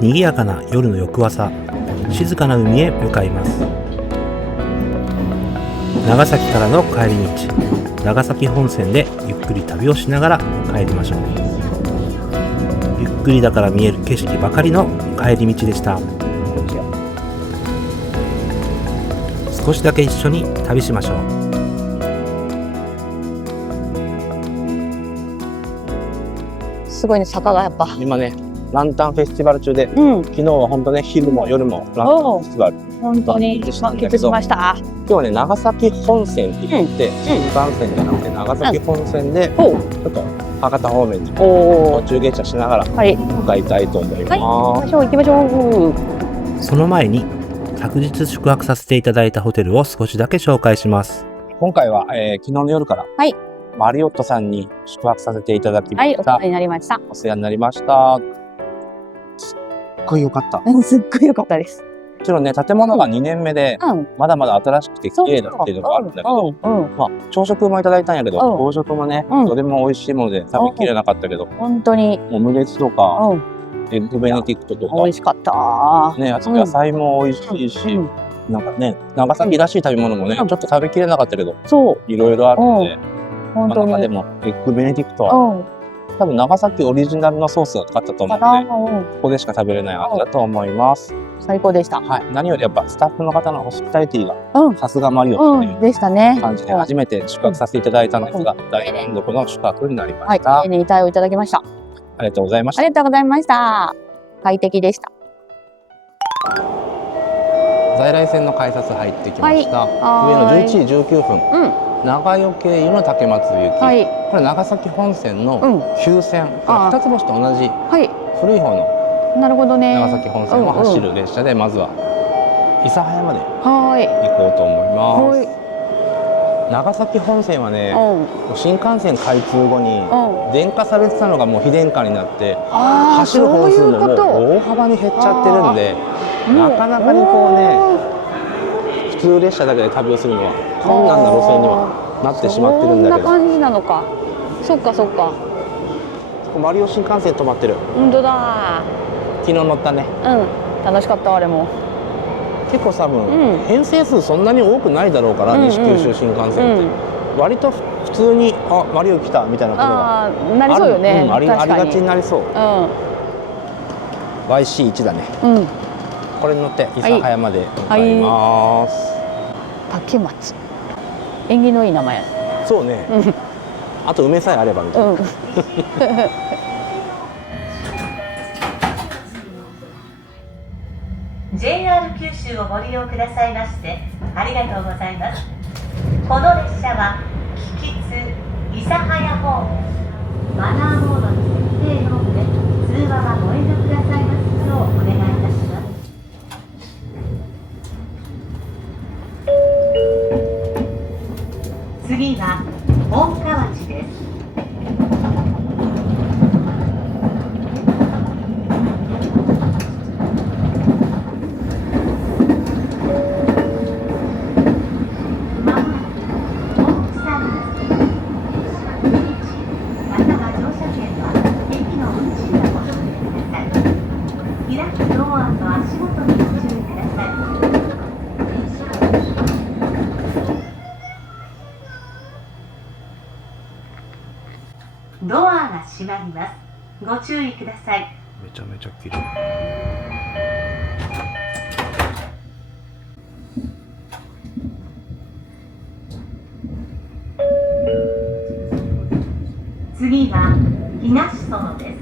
賑やかな夜の翌朝、静かな海へ向かいます。長崎からの帰り道、長崎本線でゆっくり旅をしながら帰りましょう。ゆっくりだから見える景色ばかりの帰り道でした。少しだけ一緒に旅しましょう。すごいね、坂がやっぱ今ね、ランタンフェスティバル中で、昨日は本当ね、昼も夜もランタンフェスティバル本当に満喫しました。今日はね、長崎本線って言って、新幹線じゃなくて長崎本線で、ちょっと博多方面に途中下車しながら向かいたいと思います。行きましょう。その前に昨日宿泊させていただいたホテルを少しだけ紹介します。今回は、昨日の夜から、マリオットさんに宿泊させていただきました。お世話になりました。お世話になりました。すっごい良かった。すっごい良かったです。もちろんね、建物が2年目で、まだまだ新しくて綺麗だっていうのがあるんだけど、朝食もいただいたんやけど、朝食もね、どれも美味しいもので食べきれなかったけど、本当にオムレツとか、エッグベネディクトとか、美味しかった。ね、あと野菜も美味しいし、なんかね、長崎らしい食べ物もね、ちょっと食べきれなかったけど、いろいろあるので、本当に。でも、エッグベネディクトは、多分長崎オリジナルのソースがかかったと思うので、ここでしか食べれない味だと思います。最高でした。はい。何よりやっぱスタッフの方のホスピタリティが、さすがマリオっていうでしたね。感じで初めて宿泊させていただいたんですが、大満足の宿泊になりました。丁寧に対応いただきました。ありがとうございました。ありがとうございました。快適でした。在来線の改札入ってきました。上の11時19分。長与経由の竹松行き。これ長崎本線の旧線。二つ星と同じ古い方の長崎本線を走る列車で、まずは諫早まで行こうと思います。長崎本線はね、新幹線開通後に電化されてたのがもう非電化になって、走る本数ももう大幅に減っちゃってるんで、なかなかにこうね、普通列車だけで旅をするのは困難な路線にはなってしまってるんだけど。そんな感じなのか。そっかそっか。そこマリオ新幹線止まってる。本当だ。昨日乗ったね。楽しかったあれも。結構多分、編成数そんなに多くないだろうから、西九州新幹線って、割と普通にマリオ来たみたいなことがなりそうよね。ありがちになりそう。YC1 だね。これに乗って諫早まで向かいます。竹松。縁起のいい名前。そうね。あと梅さえあればみたいな。JR 九州をご利用くださいましてありがとうございます。この列車は貴津諫早方面マナーモードに設定の上通話はご遠慮くださいますようお願いいたします。次は本川内です。ドアが閉まります。ご注意ください。めちゃめちゃ綺麗。次は東園です。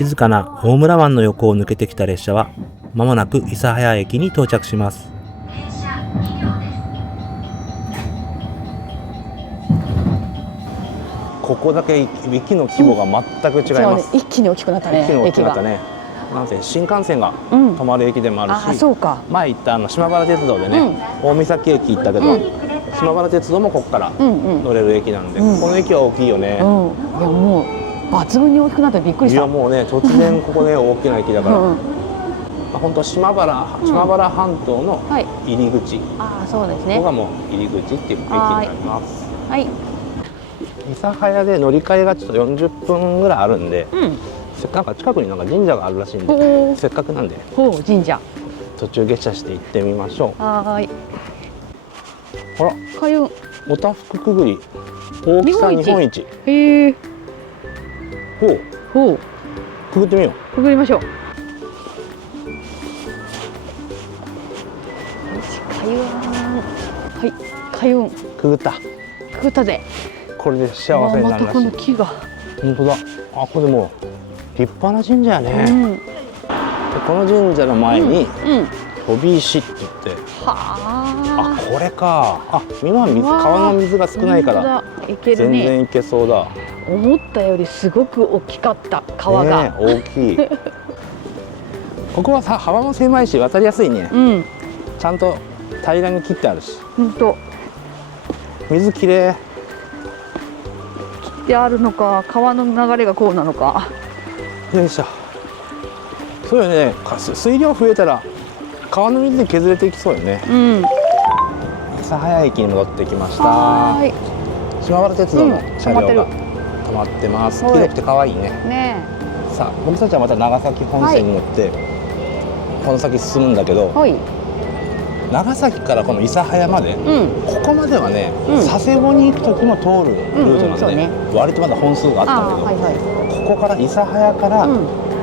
静かな大村湾の横を抜けてきた列車は、まもなく諫早駅に到着します。ここだけ駅の規模が全く違います。一気に大きくなったね。一気に大きくなったね。なんせ新幹線が止まる駅でもあるし、前行った島原鉄道でね、大三駅行ったけど、島原鉄道もここから乗れる駅なんで、この駅は大きいよね。いやもう抜群に大きくなってびっくりした。いやもうね、突然ここね大きな駅だから、本当島原半島の入り口、そうですね。ここがもう入り口っていう駅になります。はい。諫早で乗り換えがちょっと40分ぐらいあるんで、なんか近くになんか神社があるらしいんで、せっかくなんで神社途中下車して行ってみましょう。はい。ほら、開運おたふくくぐり大きさ日本一。へえ。ほうくぐってみよう。くぐりましょう。開運。はい、開運。くぐった。くぐったぜ。これで幸せになるらしい。この木が。本当だ。これでも立派な神社やね。この神社の前に飛石って言って、これか。今は川の水が少ないから全然行けそうだ。思ったよりすごく大きかった川が。大きい。ここはさ、幅も狭いし渡りやすいね。ちゃんと平らに切ってあるし。本当。水きれい。であるのか、川の流れがこうなのか。よいしょ。そうよね。水量増えたら川の水で削れていきそうよね。諫早駅に戻ってきました。島原鉄道の車両が止まってます。広くて可愛いね。さあ、僕たちはまた長崎本線に乗ってこの先進むんだけど、長崎からこの諫早まで、ここまではね、佐世保に行く時も通るルートなんで、割とまだ本数があったんだけど、ここから諫早から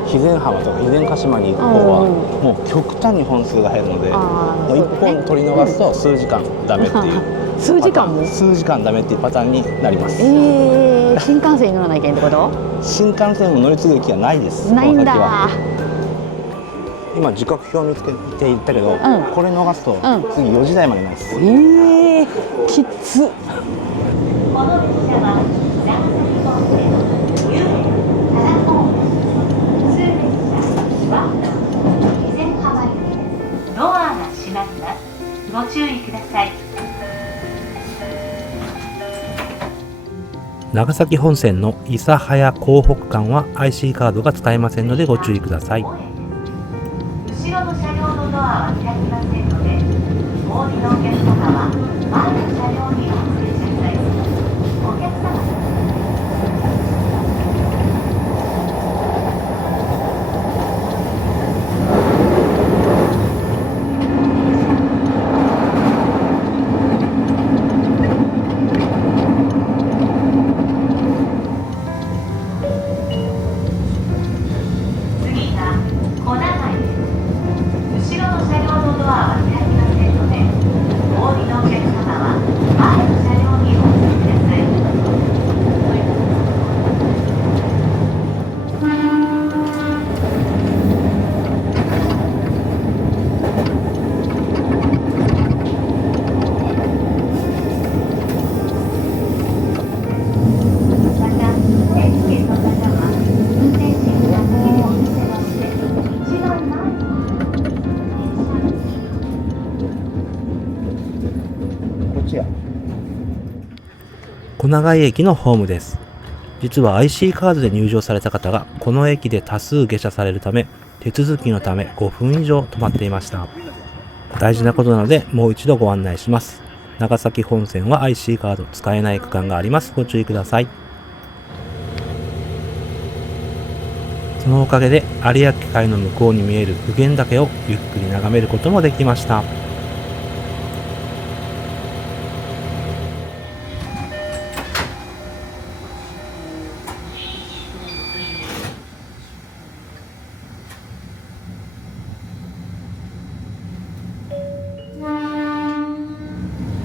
肥前浜とか肥前鹿島に行く方はもう極端に本数が減るので、もう1本取り逃すと数時間ダメっていう数時間ダメっていうパターンになります。新幹線に乗らないけんってこと？新幹線も乗り継ぐ気はないです。ないんだ。今時刻表を見つけていったけど、これ逃すと次4時台までないです。きつ。この列車は長崎方面有名奈良方面通列車は肥前浜行きドアが閉まります。ご注意ください。長崎本線の諫早港北間は IC カードが使えませんのでご注意ください。後ろの車両のドアは開きませんので、お降りのお客様は前の車両にお連れください。お客様次が小長井です。後ろの車両のドアは開きませんので、お降りのお客様は前の車両にお連れください。また、定期券の方は運転士になってお店の上一番前にこっちや。小長井駅のホームです。実は IC カードで入場された方がこの駅で多数下車されるため、手続きのため5分以上止まっていました。大事なことなのでもう一度ご案内します。長崎本線は IC カード使えない区間があります。ご注意ください。そのおかげで有明海の向こうに見える普賢岳をゆっくり眺めることもできました。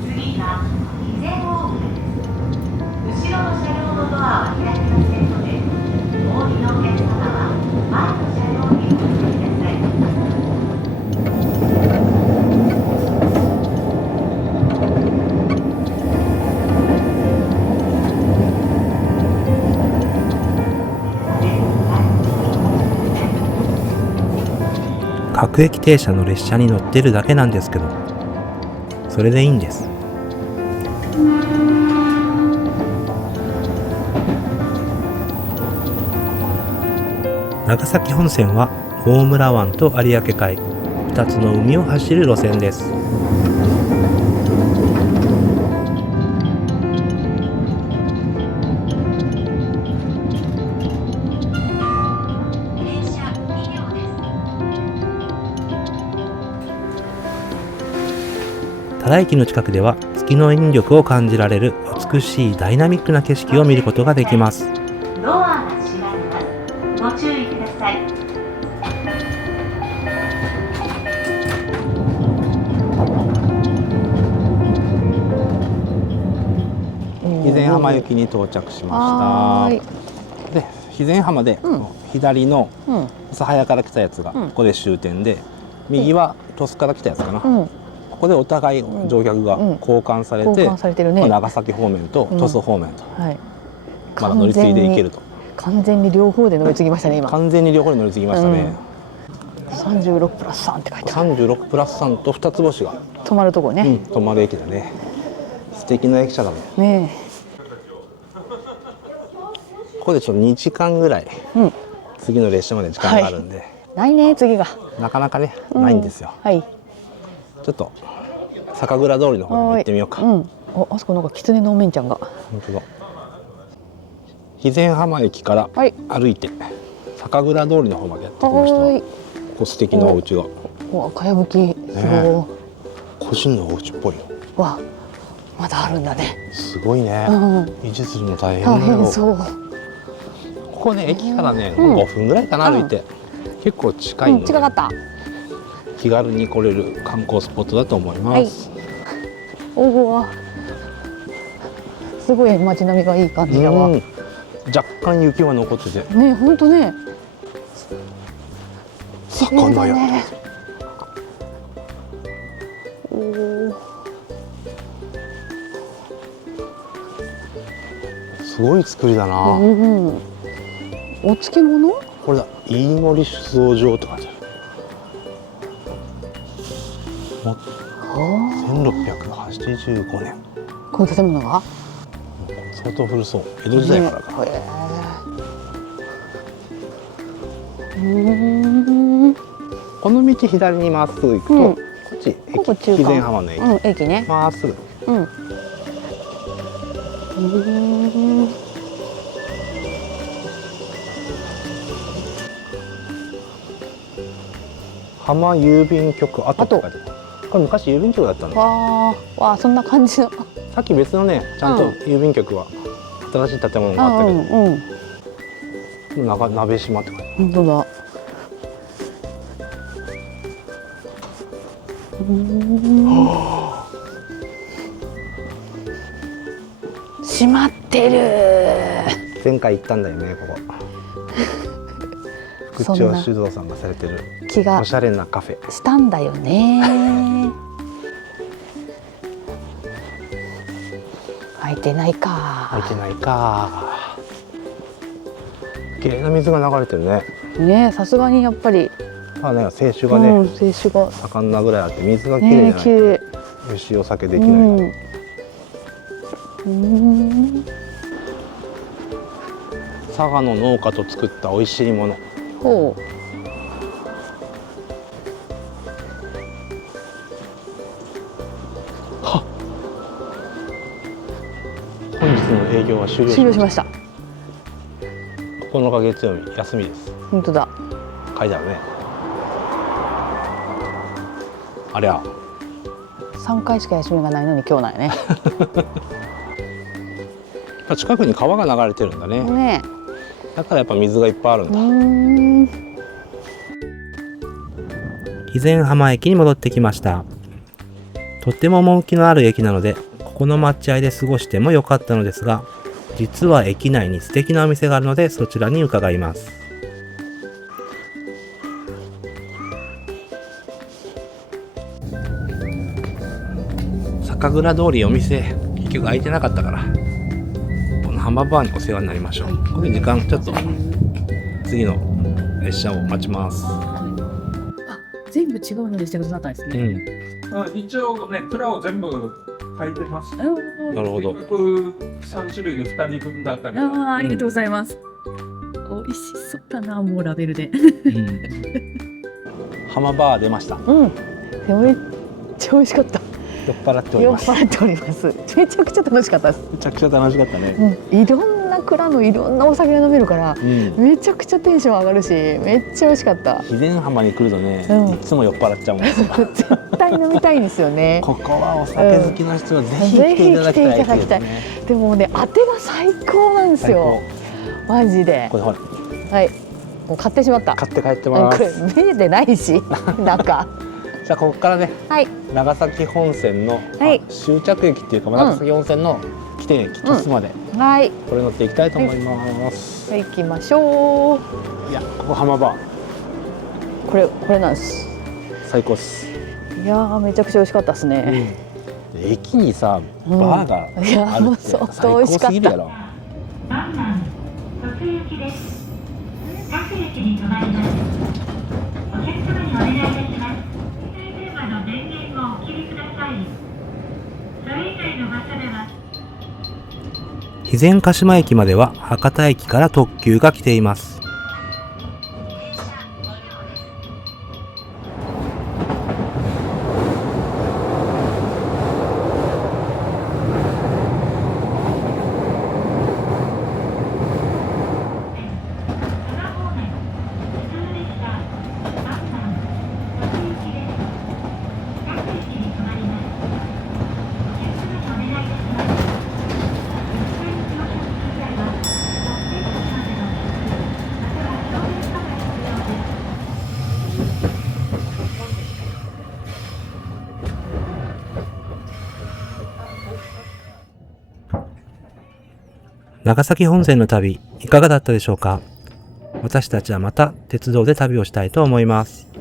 次が肥前大浦です。後ろの車両のドアは開きませんので、お降りのお客様は各駅停車の列車に乗ってるだけなんですけど、それでいいんです。長崎本線は大村湾と有明海2つの海を走る路線です。多田駅の近くでは月の引力を感じられる美しいダイナミックな景色を見ることができます。ドアが閉まります。ご注意ください。肥前浜駅に到着しました。で、肥前浜で、左の諫早から来たやつがここで終点で、右は鳥栖から来たやつかな。ここでお互い乗客が交換されて、長崎方面と鳥栖方面と、まだ乗り継いでいけると。完全に両方で乗り継ぎましたね、今。完全に両方で乗り継ぎましたね。36プラス3って書いてある。36プラス3と2つ星が止まるとこね。止まる駅だね。素敵な駅舎だもんね。ここでちょっと2時間ぐらい、次の列車まで時間があるんで、来年次がなかなかね、ないんですよ。はい。ちょっと酒蔵通りの方に行ってみようか。あそこなんか狐のお面ちゃんが。本当だ。肥前浜駅から歩いて酒蔵通りの方までやってきました。ここ素敵なお家が。かやぶき。個人のお家っぽいよ。わ、まだあるんだね。すごいね。維持するの大変だよ。大変そう。ここね、駅からね、5分ぐらいかな、歩いて。結構近いので、近かった。気軽に来れる観光スポットだと思います。おお、すごい街並みがいい感じだわ。若干雪は残ってて。ね、本当ね。魚屋。すごい作りだな。お漬物？これだ、飯森酒造場とかで。1685年。この建物が？相当古そう。江戸時代からか。この道左にまっすぐ行くと、こっち肥前浜の駅。駅ね。まっすぐ。浜郵便局跡って書いてある。これ昔郵便局だったの。わあ、そんな感じの。さっき別のね、ちゃんと郵便局は新しい建物があったけど、鍋島って書いてある。本当だ。閉まってる。前回行ったんだよね、ここ。福地酒造さんがされてる気がおしゃれなカフェしたんだよね。開いてないか。開いてないか。綺麗な水が流れてるね。ね、さすがにやっぱり。ね、清酒がね、清酒が盛んなぐらいあって水が綺麗じゃないと美味しいお酒できない。佐賀の農家と作った美味しいもの。ほう。本日の営業は終了しました。9日月曜日休みです。本当だ。書いてあるね。ありゃ。3回しか休みがないのに今日なんやね。近くに川が流れてるんだね。ね。だからやっぱ水がいっぱいあるんだ。肥前浜駅に戻ってきました。とっても趣のある駅なので、ここの待合で過ごしてもよかったのですが、実は駅内に素敵なお店があるのでそちらに伺います。酒蔵通りお店結局開いてなかったから、この浜バーにお世話になりましょう。ここで時間ちょっと次の列車を待ちます。全部違うのでしてくださったんですね。一応ね、プラを全部書いてます。なるほど。3種類で2人分だったり。ありがとうございます。美味しそうだな、もうラベルで。浜バー出ました。めっちゃ美味しかった。酔っ払っております。酔っ払っております。めちゃくちゃ楽しかったです。めちゃくちゃ楽しかったね。いろんな蔵のいろんなお酒が飲めるから、めちゃくちゃテンション上がるし、めっちゃ美味しかった。肥前浜に来るとね、いつも酔っ払っちゃうんですよ。絶対飲みたいんですよね。ここはお酒好きな人はぜひ来ていただきたい。でもね、当てが最高なんですよ。マジで。これほら。はい。もう買ってしまった。買って帰ってます。これ見えてないし、なんか。じゃあここからね、長崎本線の終着駅っていうか、長崎温泉の起点駅鳥栖までこれ乗っていきたいと思います。行きましょう。いや、ここ浜バー。これなんです。最高です。いやー、めちゃくちゃ美味しかったですね。駅にさ、バーがあるって最高すぎるやろ。途中行きです。各駅に停まります。お客様にお願いいたします。電話の電源をお切りください。それ以外の場所では。肥前鹿島駅までは博多駅から特急が来ています。長崎本線の旅、いかがだったでしょうか？私たちはまた鉄道で旅をしたいと思います。